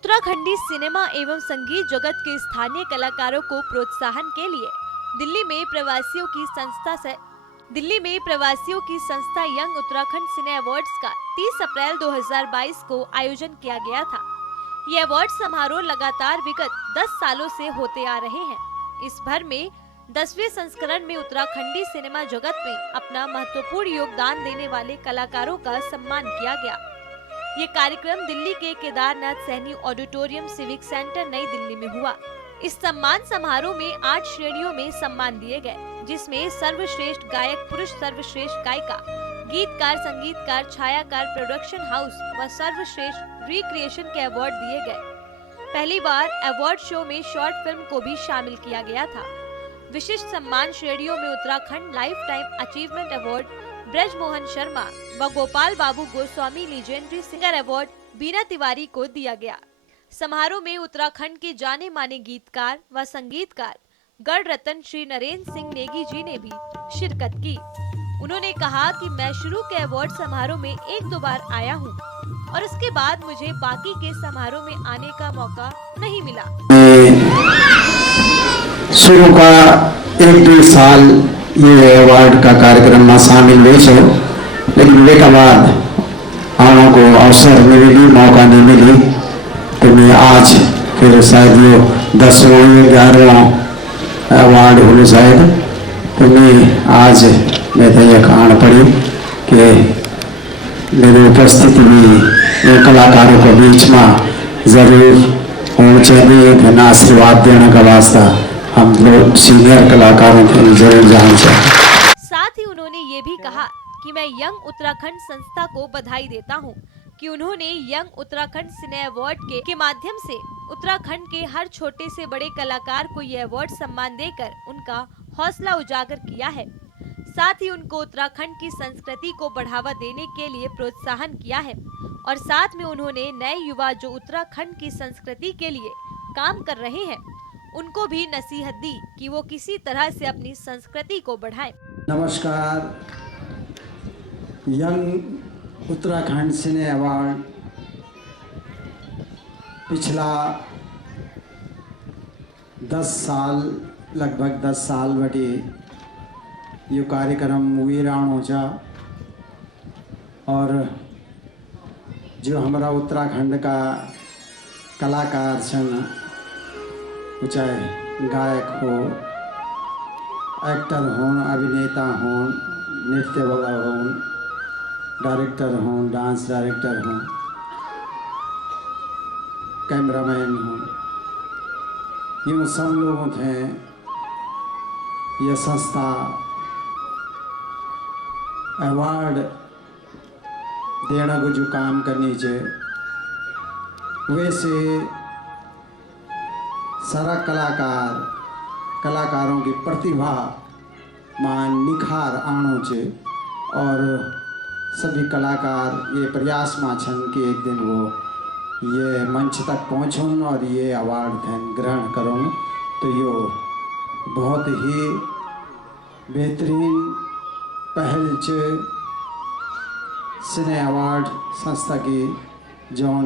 Uttarakhandi cinema एवं संगीत जगत के स्थानीय कलाकारों को प्रोत्साहन के लिए दिल्ली में प्रवासियों की संस्था यंग उत्तराखंड सिने अवार्ड्स का 30 अप्रैल 2022 को आयोजन किया गया था। ये अवार्ड समारोह लगातार विगत 10 सालों से होते आ रहे हैं। इस भर में 10वें संस्करण में उत्तराखंडी सिनेमा जगत में अपना महत्वपूर्ण योगदान देने वाले कलाकारों का सम्मान किया गया। ये कार्यक्रम दिल्ली के Kedarnath Saini auditorium civic centre नई दिल्ली में हुआ। इस सम्मान समारोह में 8 श्रेणियों में सम्मान दिए गए, जिसमें सर्वश्रेष्ठ गायक पुरुष, सर्वश्रेष्ठ गायिका, गीतकार, संगीतकार, छायाकार, प्रोडक्शन हाउस व सर्वश्रेष्ठ रिक्रिएशन के अवार्ड दिए गए। पहली बार अवार्ड शो में शॉर्ट फिल्म को भी शामिल किया गया था। विशिष्ट सम्मान श्रेणियों में Uttarakhand life time achievement award Braj Mohan Sharma व गोपाल बाबू गोस्वामी लीजेंडरी सिंगर अवार्ड बीना तिवारी को दिया गया। समारोह में उत्तराखंड के जाने माने गीतकार व संगीतकार गढ़ रतन श्री नरेंद्र सिंह नेगी जी ने भी शिरकत की। उन्होंने कहा कि मैं शुरू के अवार्ड समारोह में 1-2 बार आया हूं और उसके बाद मुझे बाकी के समारोह में आने का मौका नहीं मिला। शुरू का 1-2 साल ये अवार्ड का कार्यक्रम में शामिल हुए छो, लेकिन वे के बाद आने को अवसर मिली, मौका नहीं मिली, तो मैं आज फिर शायद ये 10वां 11वां अवार्ड होने शायद, तो मैं आज मैं तो ये कहना पड़ी कि मेरी उपस्थिति में कलाकारों के बीच में जरूर होना चाहिए। धन्य आशीर्वाद देने का वास्ता हम लोग सीनियर कलाकारों को जरूर जानना चाहिए। साथ ही उन्होंने ये भी कहा कि मैं यंग उत्तराखंड संस्था को बधाई देता हूँ कि उन्होंने यंग उत्तराखंड सिने अवार्ड के माध्यम से उत्तराखंड के हर छोटे से बड़े कलाकार को ये अवार्ड सम्मान देकर उनका हौसला उजागर किया है। साथ ही उनको उत्तराखंड की संस्कृति को बढ़ावा देने के लिए प्रोत्साहन किया है और साथ में उन्होंने नए युवा जो उत्तराखंड की संस्कृति के लिए काम कर रहे हैं उनको भी नसीहत दी कि वो किसी तरह से अपनी संस्कृति को बढ़ाएं। नमस्कार। यंग उत्तराखंड सिने अवार्ड पिछला 10 साल लगभग 10 साल बटे ये कार्यक्रम वीराणु जा और जो हमारा उत्तराखंड का कलाकार छन, चाहे गायक हो, एक्टर हो, अभिनेता हो, नृत्य वाला हो, डायरेक्टर हो, डांस डायरेक्टर हो, कैमरामैन हो, यूँ सब लोगों थे यह संस्था अवार्ड देना को जो काम करनी चाहिए, वैसे सारा कलाकारों की प्रतिभा मान निखार आनो चे और सभी कलाकार ये प्रयास में छन कि एक दिन वो ये मंच तक पहुँचूं और ये अवार्ड ग्रहण करूँ। तो ये बहुत ही बेहतरीन पहल चे सिने अवार्ड संस्था की, जौन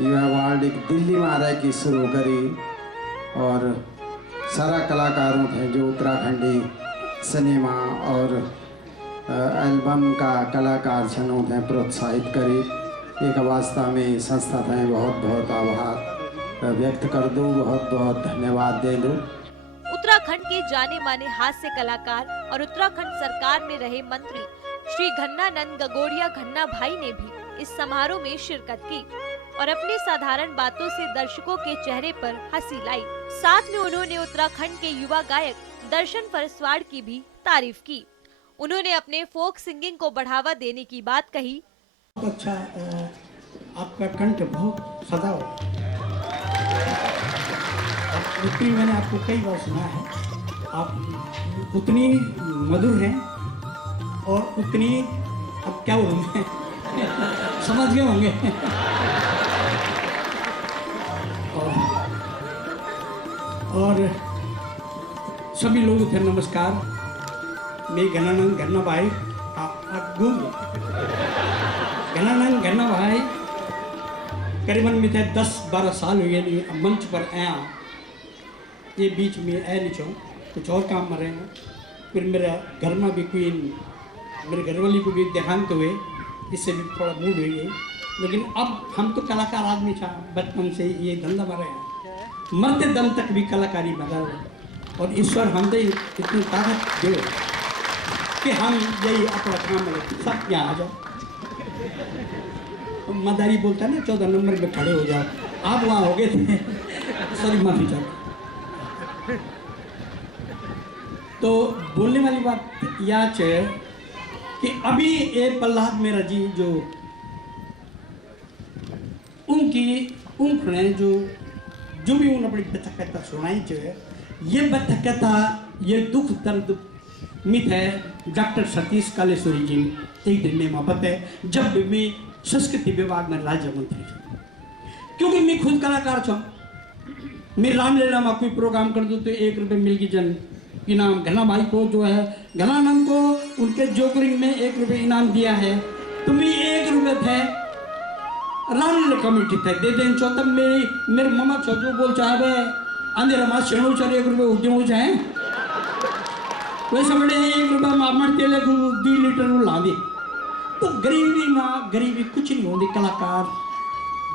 ये अवार्ड एक दिल्ली में रह की शुरू करी और सारा कलाकारों थे जो उत्तराखंडी सिनेमा और एल्बम का कलाकार छनों थे प्रोत्साहित करी। एक वास्ता में संस्था थे बहुत बहुत आभार व्यक्त कर दो, बहुत बहुत धन्यवाद दे दो। उत्तराखंड के जाने माने हास्य कलाकार और उत्तराखंड सरकार में रहे मंत्री श्री घन्नानंद गगोड़िया घन्ना भाई ने भी इस समारोह में शिरकत की और अपनी साधारण बातों से दर्शकों के चेहरे पर हंसी लाई। साथ में उन्होंने उत्तराखंड के युवा गायक दर्शन फरसवाड़ की भी तारीफ की। उन्होंने अपने फोक सिंगिंग को बढ़ावा देने की बात कही। अच्छा, आपका कंठ बहुत सदा हो। उतनी मैंने आपको कई बार सुना है, आप उतनी मधुर हैं और उतनी, अब क्या बोलूँ समझ गए होंगे। और सभी लोगों थे नमस्कार। मैं घन्नानंद घन्ना भाई घन्नानंद घन्ना भाई करीबन में थे 10-12 साल हुए नहीं अब मंच पर आया ये बीच में आया नहीं छो कुछ और काम में रहे फिर मेरा घर में भी कोई मेरे घरवाली को भी देहांत हुए इससे भी थोड़ा मूड हुई है लेकिन अब हम तो कलाकार आदमी था बचपन से ये धंधा में रहे मरते दम तक भी कलाकारी में रहे और ईश्वर हमने इतनी ताकत दे कि हम यही अपना काम में सब यहाँ आ जाओ तो मदारी बोलता है ना 14 नंबर में खड़े हो जाओ आप वहाँ हो गए थे सॉरी माफी चाहता तो बोलने वाली बात याद है कि अभी ये प्रहलाद मेरा जी जो उनकी उनने जो भी उन अपनी बच्चा कहता सुनाई जो है ये बच्चा कहता ये दुख दर्द मित है डॉक्टर सतीश कालेश्वरी जी एक दिन में मोहब्बत है जब मैं संस्कृति विभाग में राज्य मंत्री था क्योंकि मैं खुद कलाकार था मैं रामलीला में कोई प्रोग्राम कर दूँ तो 1 रुपये मिल की जन इनाम घना भाई को जो है घनानंद को उनके जोकरिंग में 1 रुपये इनाम दिया है तो मैं 1 रुपये थे रामलीला कमेटी थे दे दें चो तब मेरे मामा छो जो बोल चाहे अंधेरा मास छेड़ो चाहे 1 रुपये उद्योग चाहे वैसे बड़े 1 रुपये मामर तेल 2 लीटर ला दे तो गरीबी माँ गरीबी कुछ नहीं होती कलाकार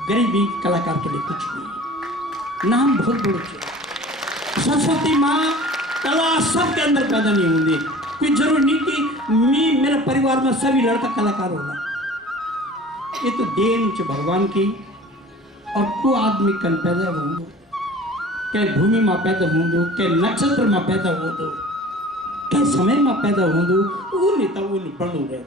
गरीबी कलाकार के लिए कुछ नहीं नाम बहुत बड़े चीज सरस्वती माँ कला सबके अंदर पैदा नहीं होंगी कोई जरूर नहीं कि मेरे परिवार में सभी लड़का कलाकार होगा ये तो देन च भगवान की और को आदमी कन पैदा होंगे के भूमि में पैदा होंगे के नक्षत्र में पैदा हो दो के समय में पैदा होंगे वो नहीं पढ़ो गए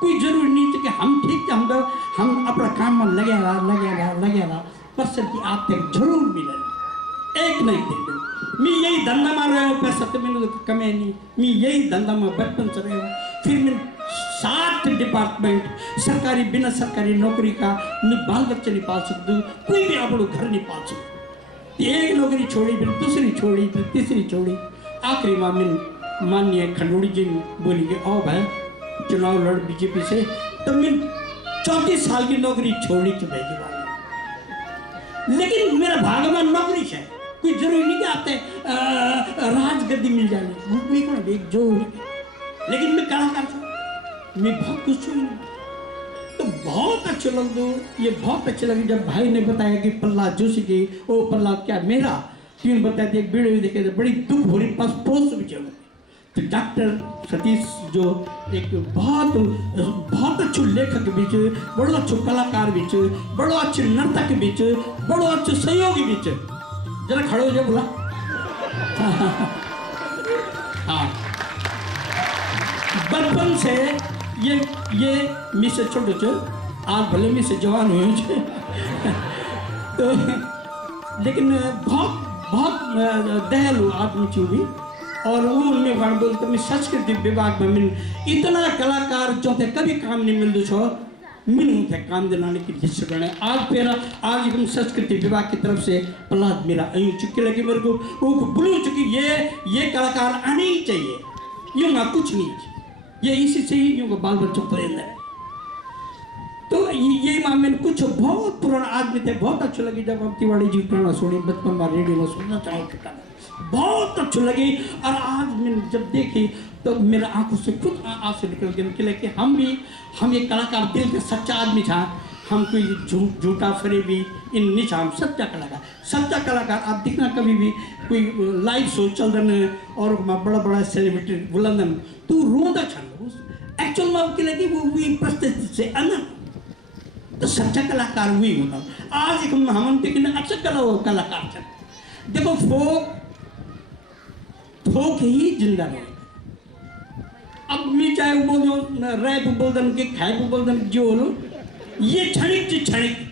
कोई जरूरी नहीं थी कि हम ठीक थे हम अपना काम में लगे रहा पर्सन की आप तक जरूर मिले एक नहीं थे मैं यही धंधा में रहे हूँ पैसा तो मैंने तो कमे नहीं मैं यही धंधा में बचपन से रहे हूँ फिर मैं 7 डिपार्टमेंट सरकारी बिना सरकारी नौकरी का मैं बाल बच्चे नहीं पाल सकती कोई भी आप लोग घर नहीं पाल सकते एक नौकरी छोड़ी फिर दूसरी छोड़ी फिर तीसरी छोड़ी आखिरी माँ में माननीय खंडोड़ी जी बोली कि आओ भाई चुनाव लड़ बीजेपी से तो मैं 34 साल की नौकरी छोड़ी के भेजी वाली लेकिन मेरा भाग में नौकरी है कोई जरूरी नहीं कि आते राजगद्दी मिल जाए जो लेकिन मैं कलाकार था मैं बहुत खुश हूँ तो बहुत अच्छे लग दो ये बहुत अच्छे लगे जब भाई ने बताया कि प्रहलाद जोशी की ओ प्रहलाद क्या मेरा क्यों बताया थी एक वीडियो देखे थे बड़ी दुख हो रही पास पोस्ट भी चलो तो डॉक्टर सतीश जो एक बहुत अच्छे लेखक बीच बड़ो अच्छो कलाकार बीच बड़ो अच्छे नर्तक बीच बड़ो अच्छे सहयोगी बीच जरा खड़े हो जाओ बोला हाँ बचपन से ये मी से छोटे छो आज भले मी से जवान हुए तो लेकिन बहुत दयालु आदमी थी भी और वो उनमें बार बोलते मैं संस्कृति विभाग में मिल इतना कलाकार जो थे कभी काम नहीं मिलते छो मिल थे काम दिलाने की हिस्से बने आज फिर आज हम संस्कृति विभाग की तरफ से प्रहलाद मेरा अयूं चुकी लगी मेरे को वो बुलू चुकी ये कलाकार आने ही चाहिए यूँ ना कुछ नहीं ये इसी से ही यूँ बाल बच्चों प्रेरणा है तो ये मामले में कुछ बहुत पुराना आदमी थे बहुत अच्छे लगे जब अब तिवाड़ी जी पुराना सुनी बचपन में रेडियो में सुनना चाहूँ बहुत अच्छी लगी और आज मैंने जब देखी तो मेरे आंखों से खुद आंसू निकल गए कि लेकिन हम एक कलाकार दिल का सच्चा आदमी था हम कोई झूठा फरेबी इन नहीं था हम सच्चा कलाकार आप दिखना कभी भी कोई लाइव शो चल रहे और बड़ा सेलिब्रिटी बुलंदन तो रोदा छन एक्चुअल में के लगी वो परिस्थिति से अलग तो सच्चा कलाकार हुई होता आज एक हम अच्छा कलाकार छन देखो फोक ही जिंदा रहे अब मैं चाहे बोल दो रैप बोल दन के खाए बोल दन जो लो ये क्षणिक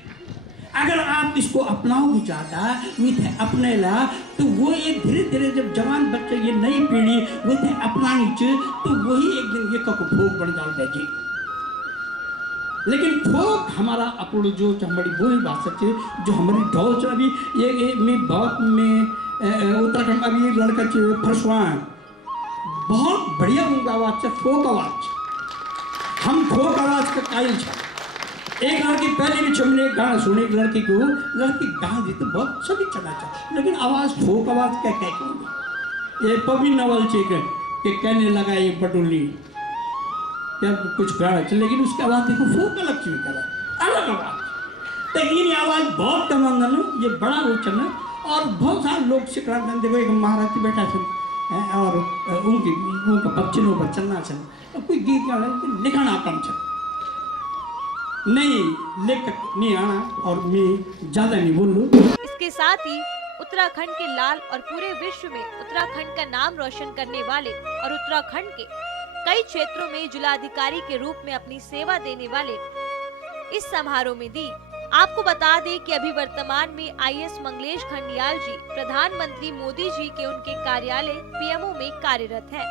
अगर आप इसको अपनाओगे ज़्यादा वो थे अपने ला तो वो एक धीरे धीरे जब जवान बच्चे ये नई पीढ़ी वो थे अपनानी चाहिए तो वही एक दिन ये कको फोक बन जाओ जी लेकिन फोक हमारा अपने जो हमारी बोली भाषा से जो हमारी ढोल से अभी ये मैं बहुत में उत्तराखंड में भी लड़का चाहिए फरसवान बहुत बढ़िया उनका आवाज़ है फोक आवाज़ हम फोक आवाज़ का कायल एक लड़की पहले भी हमने एक गाना सुने, एक लड़की को, लड़की गा दी तो बहुत सभी चला चाह, लेकिन आवाज ठोक आवाज क्या क्या करेंगे। ये पबी नवल चेक के कहने लगा ये बटोली क्या कुछ गाना चल, लेकिन उसकी आवाज देखो फोक अलग चीज करा, अलग आवाज। तो इन आवाज बहुत कमांगन, ये बड़ा रोचन है और बहुत सारे लोग सिखा देखो। एक महाराज बैठा थे और उनका बच्चे पर चलना छन, कोई गीत गाना लिखना कम छन नहीं, लेखक नहीं आना और मैं ज्यादा नहीं बोलूं। इसके साथ ही उत्तराखंड के लाल और पूरे विश्व में उत्तराखंड का नाम रोशन करने वाले और उत्तराखंड के कई क्षेत्रों में जिलाधिकारी के रूप में अपनी सेवा देने वाले इस समारोह में दी। आपको बता दें कि अभी वर्तमान में आईएएस मंगलेश खंडियाल जी प्रधानमंत्री मोदी जी के उनके कार्यालय पीएमओ में कार्यरत हैं।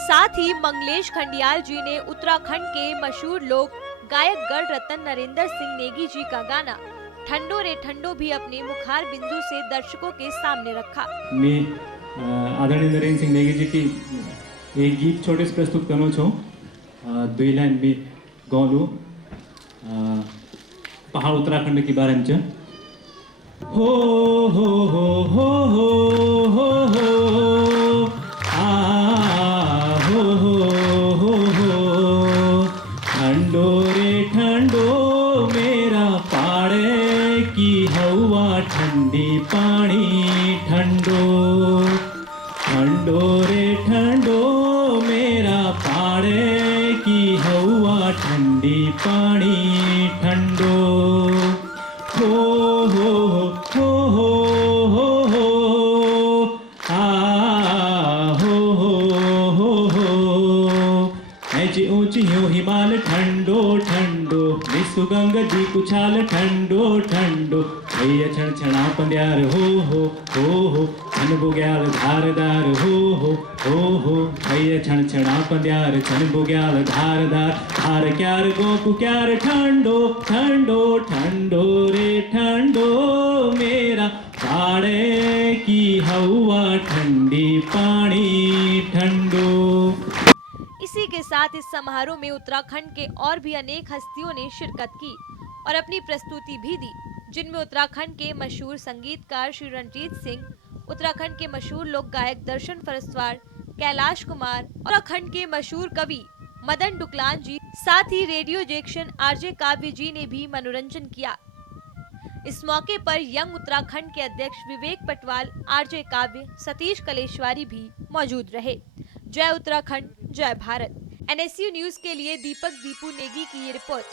साथ ही मंगलेश खंडियाल जी ने उत्तराखंड के मशहूर लोक गायक गढ़ रतन नरेंद्र सिंह नेगी जी का गाना ठंडो रे ठंडो भी अपने मुखार बिंदु से दर्शकों के सामने रखा। मैं आदरणीय नरेंद्र सिंह नेगी जी की एक गीत छोटे से प्रस्तुत करूँ छो। 2 लाइन भी गौलू पहाड़ उत्तराखंड के बारे में च हो हो हो हो हो हो हो आ हो हो हो हो ठंडो रे ठंडो मेरा पाड़े की हवा ठंडी पानी ठंडो ठंडो रे ठंडो मेरा पाड़े की हवा ठंडी पानी ठंडो हो हो हो हो हो हो आ हो हो हो हो ऐची ऊंची हो हिमाल ठंडो ठंडो विश्वगंग दी कुछाल ठंडो ठंडो भैया छण छणा पंद्यार हो छन बुग्याल धारदार हो भैया छण छणा पंद्यार छन बुग्याल धारदार धार क्यार गोकु क्यार ठंडो ठंडो ठंडो रे ठंडो मेरा पाड़े की हवा ठंडी पानी ठंडो। इसी के साथ इस समारोह में उत्तराखंड के और भी अनेक हस्तियों ने शिरकत की और अपनी प्रस्तुति भी दी, जिनमें उत्तराखंड के मशहूर संगीतकार श्री रणजीत सिंह, उत्तराखंड के मशहूर लोक गायक दर्शन फरस्वार, कैलाश कुमार, उत्तराखंड के मशहूर कवि मदन डुकलान जी, साथ ही रेडियो जैक्शन आरजे काव्य जी ने भी मनोरंजन किया। इस मौके पर यंग उत्तराखंड के अध्यक्ष विवेक पटवाल, आरजे काव्य, सतीश कलेश्वरी भी मौजूद रहे। जय उत्तराखंड, जय भारत। NSU न्यूज के लिए दीपक दीपू नेगी की ये रिपोर्ट।